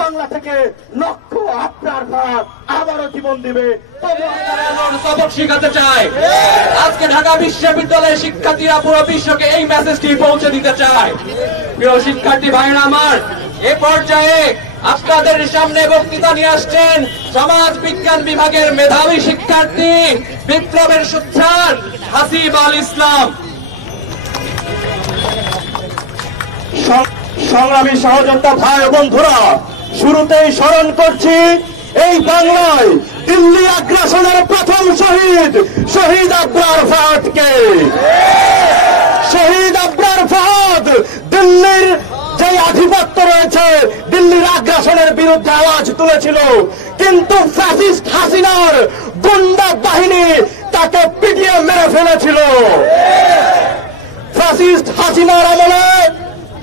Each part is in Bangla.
বাংলা থেকে লক্ষ আপনার ভাগ আবারও জীবন দিবে। সবক শিখাতে চাই। আজকে ঢাকা বিশ্ববিদ্যালয়ের শিক্ষার্থীরা পুরো বিশ্বকে এই মেসেজটি পৌঁছে দিতে চায়। প্রিয় শিক্ষার্থী ভাইরা আমার, এ পর্যায়ে আপনাদের সামনে বক্তৃতা নিয়ে আসছেন সমাজ বিজ্ঞান বিভাগের মেধাবী শিক্ষার্থী, বিপ্লবের সুচ্ছার হাসিব আল ইসলাম। সংগ্রামী সহযোদ্ধা ভাই বন্ধুরা, শুরুতেই স্মরণ করছি এই বাংলায় দিল্লি আগ্রাসনের প্রথম শহীদ আবরার ফাহাদকে। শহীদ আবরার ফাহাদ দিল্লির যে আধিপত্য রয়েছে, দিল্লির আগ্রাসনের বিরুদ্ধে আওয়াজ তুলেছিল, কিন্তু ফ্যাসিস্ট হাসিনার গুন্ডা বাহিনী তাকে পিটিয়ে মেরে ফেলেছিল। ফ্যাসিস্ট হাসিনার আমলে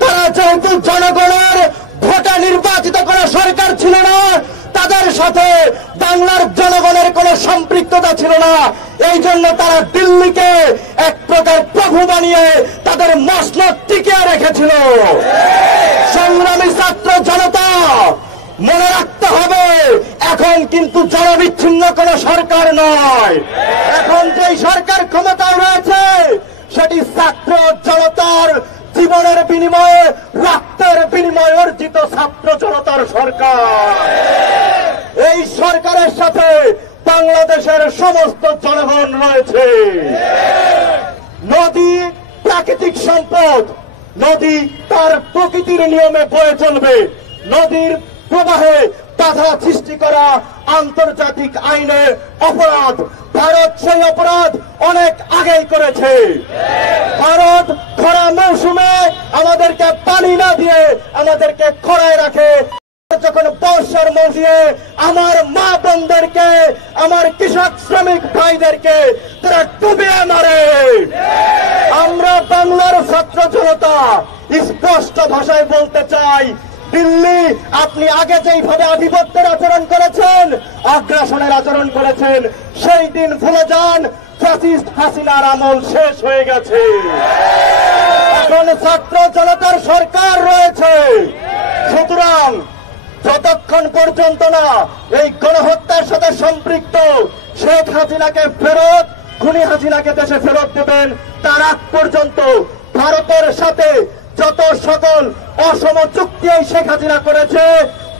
তারা যেহেতু জনগণের ভোটে নির্বাচিত করা সরকার ছিল না, তাদের সাথে বাংলার জনগণের কোন সম্পৃক্ততা ছিল না, এই জন্য তারা দিল্লিকে এক প্রকার প্রভু বানিয়ে তাদের মসনদ টিকিয়ে রেখেছিল। সংগ্রামী ছাত্র জনতা, মনে রাখতে হবে এখন কিন্তু জনবিচ্ছিন্ন কোন সরকার নয়। এখন যেই সরকার ক্ষমতায় রয়েছে সেটি ছাত্র জনতার জীবনের বিনিময়ে, রক্তের বিনিময়ে অর্জিত ছাত্র জনতার সরকার। এই সরকারের সাথে বাংলাদেশের সমস্ত জনগণ রয়েছে। নদী প্রাকৃতিক সম্পদ, নদী তার প্রকৃতির নিয়মে বয়ে চলবে। নদীর প্রবাহে বাধা সৃষ্টি করা আন্তর্জাতিক আইনের অপরাধ। ভারত সেই অপরাধ অনেক আগেই করেছে। ভারত খরা মৌসুমে আমাদেরকে পানি না দিয়ে আমাদেরকে খরায় রাখে, যখন বর্ষার মৌসুমে আমার মা বোনদেরকে, আমার কৃষক শ্রমিক ভাইদেরকে তারা ডুবিয়ে মারে। আমরা বাংলার ছাত্র জনতা স্পষ্ট ভাষায় বলতে চাই, দিল্লি আপনি আগে যেইভাবে আধিপত্যের আচরণ করেছেন, আগ্রাসনের আচরণ করেছেন, সেই দিন ভুলে যান। ফ্যাসিস্ট হাসিনার আমল শেষ হয়ে গেছে। এখন ছাত্র জনতার সরকার রয়েছে। সুতরাং যতক্ষণ পর্যন্ত না এই গণহত্যার সাথে সম্পৃক্ত শেখ হাসিনাকে ফেরত, খুনি হাসিনাকে দেশে ফেরত দেবেন, তার আগ পর্যন্ত ভারতের সাথে যত সকল অসম চুক্তি এই শেখ হাসিনা করেছে,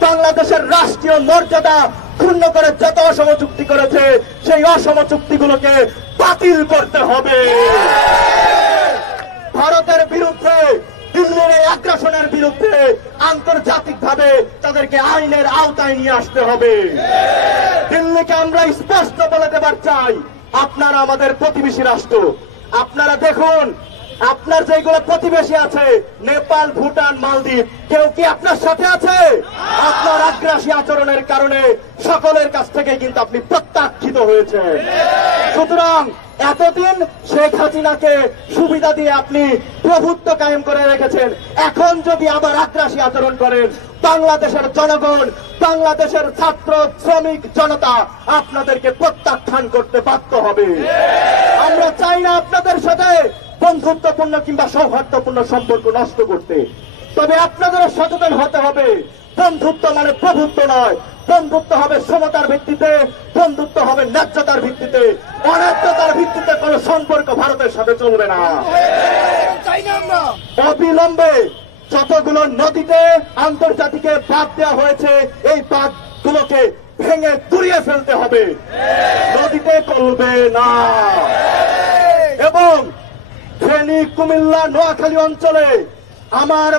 বাংলাদেশের রাষ্ট্রীয় মর্যাদা ক্ষুণ্ণ করে যত অসম চুক্তি করেছে, সেই অসম চুক্তিগুলোকে বাতিল করতে হবে। ভারতের বিরুদ্ধে, দিল্লির এই আগ্রাসনের বিরুদ্ধে আন্তর্জাতিকভাবে তাদেরকে আইনের আওতায় নিয়ে আসতে হবে। দিল্লিকে আমরা স্পষ্ট বলে দেবার চাই, আপনারা আমাদের প্রতিবেশী রাষ্ট্র। আপনারা দেখুন, আপনার যেগুলো প্রতিবেশী আছে, নেপাল, ভুটান, মালদ্বীপ, কেউ কি আপনার সাথে আছে? আপনার আগ্রাসী আচরণের কারণে সকলের কাছ থেকে কিন্তু আপনি প্রত্যাখ্যিত হয়েছেন। সুতরাং এতদিন শেখ হাসিনাকে সুবিধা দিয়ে আপনি প্রভুত্ব কায়েম করে রেখেছেন, এখন যদি আবার আগ্রাসী আচরণ করেন, বাংলাদেশের জনগণ, বাংলাদেশের ছাত্র শ্রমিক জনতা আপনাদেরকে প্রত্যাখ্যান করতে বাধ্য হবে। আমরা চাই না আপনাদের সাথে বন্ধুত্বপূর্ণ কিংবা সৌহার্দ্যপূর্ণ সম্পর্ক নষ্ট করতে, তবে আপনাদেরও সচেতন হতে হবে। বন্ধুত্ব মানে প্রভুত্ব নয়, বন্ধুত্ব হবে সমতার ভিত্তিতে, বন্ধুত্ব হবে ন্যায্যতার ভিত্তিতে। অন্যায্যতার ভিত্তিতে কোন সম্পর্ক ভারতের সাথে চলবে না। অবিলম্বে যতগুলো নদীতে আন্তর্জাতিকে বাঁধ দেওয়া হয়েছে, এই বাঁধগুলোকে ভেঙে তুড়িয়ে ফেলতে হবে, নদীতে চলবে না। এবং ফেনী, কুমিল্লা, নোয়াখালী অঞ্চলে আমার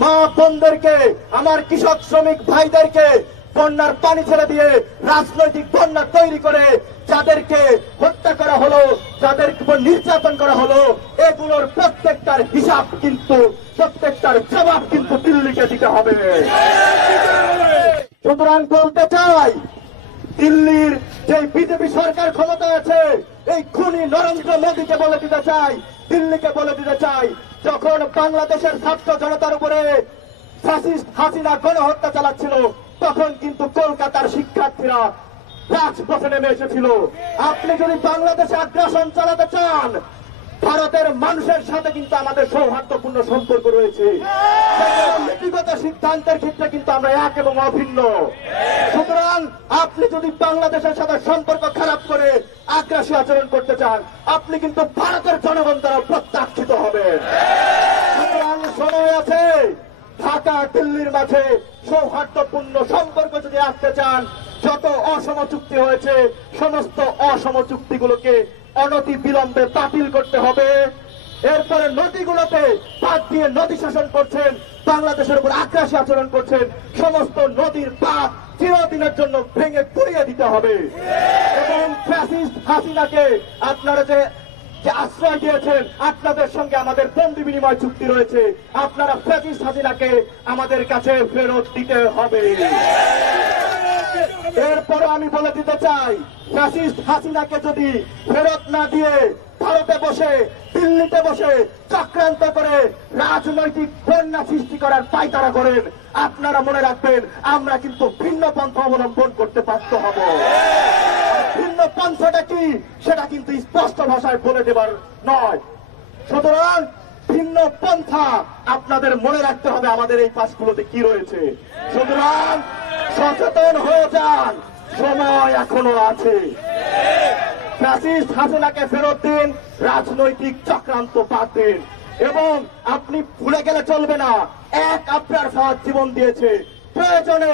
মা বোনদেরকে, আমার কৃষক শ্রমিক ভাইদেরকে বন্যার পানি ছেড়ে দিয়ে রাজনৈতিক বন্যা তৈরি করে যাদেরকে হত্যা করা হলো, যাদের উপর নির্যাতন করা হলো, এগুলোর প্রত্যেকটার হিসাব কিন্তু, প্রত্যেকটার জবাব কিন্তু দিল্লিকে দিতে হবে। সুতরাং বলতে চাই, দিল্লির যে বিজেপি সরকার ক্ষমতায় আছে, এই খুনি নরেন্দ্র মোদীকে বলে দিতে চাই, দিল্লিকে বলে দিতে চাই, যখন বাংলাদেশের ছাত্র জনতার উপরে ফ্যাসিস্ট হাসিনা গণহত্যা চালাচ্ছিল, তখন কিন্তু কলকাতার শিক্ষার্থীরা রাজপথে নেমে এসেছিল। আপনি যদি বাংলাদেশে আগ্রাসন চালাতে চান, ভারতের মানুষের সাথে কিন্তু আমাদের সৌহার্দ্যপূর্ণ সম্পর্ক রয়েছে। নীতিগত সিদ্ধান্তের ক্ষেত্রে কিন্তু আমরা এক এবং অভিন্ন। সুতরাং আপনি যদি বাংলাদেশের সাথে সম্পর্ক খারাপ করে আগ্রাসী আচরণ করতে চান, আপনি কিন্তু ভারতের জনগণ দ্বারা প্রত্যাখ্যিত হবেন। সুতরাং সময় আছে, ঢাকা দিল্লির মাঝে সৌহার্দ্যপূর্ণ সম্পর্ক যদি আসতে চান, যত অসম চুক্তি হয়েছে সমস্ত অসম চুক্তিগুলোকে অনতি বিলম্বে বাতিল করতে হবে। এরপরে নদীগুলোতে বাদ দিয়ে নদী শাসন করছেন, বাংলাদেশের উপর আগ্রাসী আচরণ করছেন, সমস্ত নদীর বাঁধ চিরদিনের জন্য ভেঙে গুড়িয়ে দিতে হবে। এবং ফ্যাসিস্ট হাসিনাকে আপনারা যে আশ্রয় দিয়েছেন, আপনাদের সঙ্গে আমাদের বন্দি বিনিময় চুক্তি রয়েছে, আপনারা ফ্যাসিস্ট হাসিনাকে আমাদের কাছে ফেরত দিতে হবে। এরপরও আমি বলে দিতে চাই, ফ্যাসিস্ট হাসিনাকে যদি ফেরত না দিয়ে ভারতে বসে, দিল্লিতে বসে চক্রান্ত করে রাজনৈতিক বন্যা সৃষ্টি করার পায়তারা করেন, আপনারা মনে রাখবেন আমরা কিন্তু ভিন্ন পন্থা অবলম্বন করতে বাধ্য হব। ভিন্ন পন্থাটা কি সেটা কিন্তু স্পষ্ট ভাষায় বলে দেবার নয়। সুতরাং ভিন্ন পন্থা আপনাদের মনে রাখতে হবে আমাদের এই পাশগুলোতে কি রয়েছে। সুতরাং সচেতন হয়ে যান, সময় এখনো আছে। ফ্যাসিস্ট হাসিনাকে ফেরত দিন, রাজনৈতিক চক্রান্ত বাদ দিন। এবং আপনি ভুলে গেলে চলবে না, এক আপনার ফাঁদ জীবন দিয়েছে, প্রয়োজনে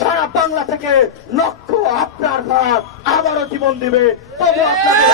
সারা বাংলা থেকে লক্ষ আপনার ফাঁদ আবারও জীবন দিবে, তবু আপনাদের